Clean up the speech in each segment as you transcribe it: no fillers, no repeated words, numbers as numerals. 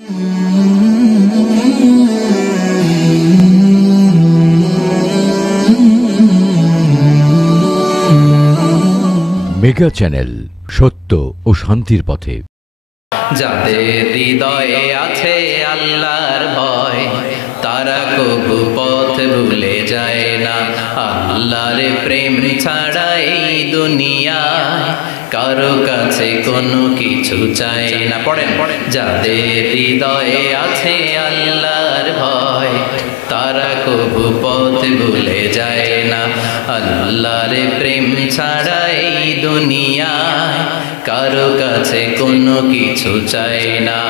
Mega channel, সত্য ও শান্তির পথে। যাদের হৃদয়ে আছে আল্লাহর ভয়, তারা কবু পথ ভুলে যায় না। আল্লাহর প্রেম ছাড়া এই দুনিয়ায় কারো কাছে কোনো কিছু চায় না। পড়েন, যাদের হৃদয়ে আছে আল্লাহর ভয়, তারা কবু পথ ভুলে যায় না। আল্লাহর প্রেম ছাড়া এই দুনিয়ায় কারো কাছে কোনো কিছু চাই না।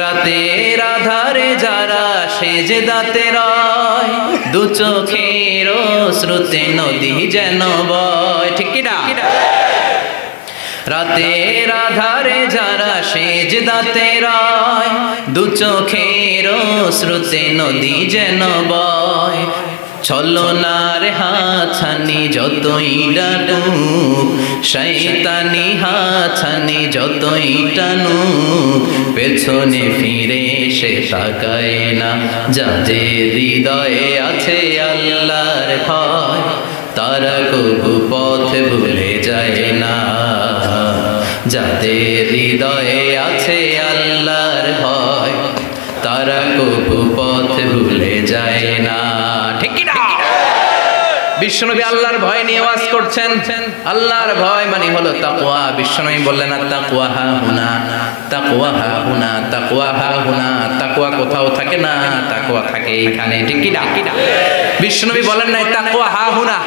রাতের আধারে যারা সেজদাতে রয়, দু চোখের স্রোতে নদী যেন বয়। ঠিক কি না? রাতের আধারে যারা সেজদাতে রয়, দু চোখের স্রোতে নদী যেন বয়। ছলনার হাতছানি যতই ডাকুক, শয়তানি হাতছানি যতই টানুক, পেছনে ফিরে সে তাকায় না। যাদের হৃদয়ে আছে আল্লাহর ভয়, তারা কবু পথ ভুলে যায় না। যাদের হৃদয়ে আছে আল্লাহর ভয়, তারা কবু পথ ভুলে যায় না। বিশ্বনবী আল্লাহর ভয় নিয়ে ওয়াজ করছেন। আল্লাহর ভয় মানে হলো তাকওয়া। বিশ্বনবী বললেন, তাকওয়া হা হুনা, তাকওয়া হা হুনা, তাকওয়া হা হুনা। তাকওয়া কোথাও থাকে না, তাকওয়া থাকে এখানে। ঠিক কি না? বিশ্বনবী বলেন নাই তাকওয়া হা হুনা,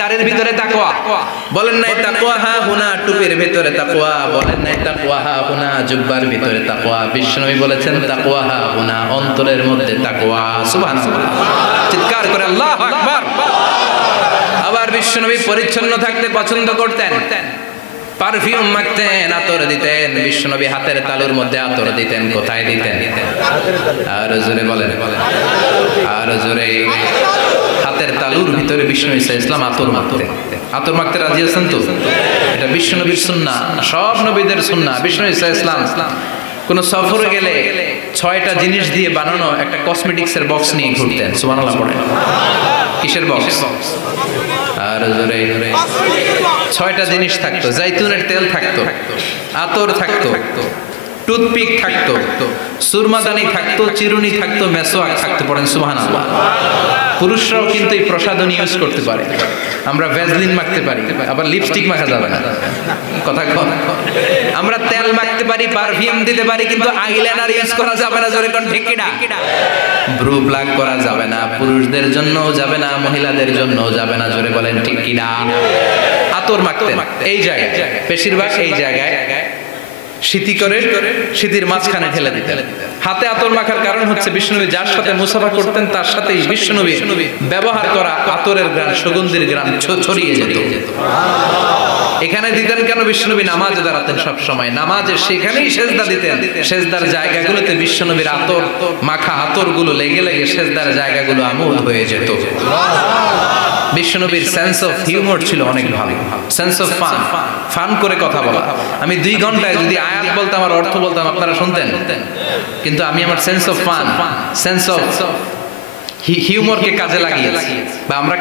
দাড়ির ভিতরে তাকওয়া। বলেন নাই তাকওয়া হা হুনা, টুপির ভিতরে তাকওয়া। বলেন নাই তাকওয়া হা হুনা, জুব্বার ভিতরে তাকওয়া। বিশ্বনবী বলেছেন তাকওয়া হা হুনা, অন্তরের মধ্যে তাকওয়া। সুবহানাল্লাহ, চিৎকার করে আল্লাহু আকবার। আবার বিশ্বনবী পরিচ্ছন্ন থাকতে পছন্দ করতেন। পারফিউম মাখতেন, আতর দিতেন। বিশ্বনবী হাতের তালুর মধ্যে আতর দিতেন। কোথায় দিতেন? আর জোরে বলেন, আর জোরে। হাতের তালুর ভিতরে বিশ্বনবী ইসলাম আতর মাখতেন। আতর মাখতে রাজি আছেন তো? এটা বিশ্বনবীর সুন্নাহ, সব নবীদের সুন্নাহ। বিশ্বনবী ইসলাম কোন সফরে গেলে 6টা জিনিস দিয়ে বানানো একটা কসমেটিক্সের বক্স নিয়ে ঘুরতেন। সুবহানাল্লাহ পড়েন। কিসের বক্স? আর জোরে। 6টা জিনিস থাকতো। জাইতুনের তেল থাকতো, আতর থাকতো, টুথপিক থাকতো, সুরমাদানি থাকতো, চিরুনি থাকতো, মেসওয়াক থাকতো। পড়েন সুবহানাল্লাহ। পুরুষরাও কিন্তু এই প্রসাধন ইউজ করতে পারে। আমরা ভ্যাসলিন মাখতে পারি, আবার লিপস্টিক মাখা যাবে না। কথা কম। আমরা তেল মাখতে পারি, পারফিউম দিতে পারি, কিন্তু আইলাইনার ইউজ করা যাবে না। জোরে কোন ঠিক কিনা? ব্রু প্লাগ করা যাবে না। পুরুষদের জন্যও যাবে না, মহিলাদের জন্যও যাবে না। জোরে বলেন ঠিক কিনা? আতর মাখতেন এই জায়গায়, বেশিরভাগ এই জায়গায় শীতি করে শীতির মাঝখানে ঢেলে দিতেন। হাতে আতর মাখার কারণ হচ্ছে বিশ্বনবী যার সাথে মুসাফা করতেন তার সাথে বিশ্বনবী ব্যবহার করা আতরের ঘ্রাণ, সুগন্ধির ঘ্রাণ ছড়িয়ে যেত। এখানে দিতেন কেন? বিশ্বনবী নামাজে দাঁড়াতেন সব সময়, নামাজে সেখানেই সেজদা দিতেন। সেজদার জায়গাগুলোতে বিশ্বনবীর আতর মাখা আতরগুলো লেগে লেগে সেজদার জায়গাগুলো আমোদ হয়ে যেত। বিশ্বনবীর সেন্স অফ হিউমার ছিল অনেক ভালো, সেন্স অফ ফান, ফান করে কথা বলা। আমি 2 ঘন্টায় যদি আয়াত বলতাম আর অর্থ বলতাম আপনারা শুনতেন, কিন্তু আমি আমার sense of fun, sense of হিউমারকে কাজে লাগিয়েছি। বা আমরা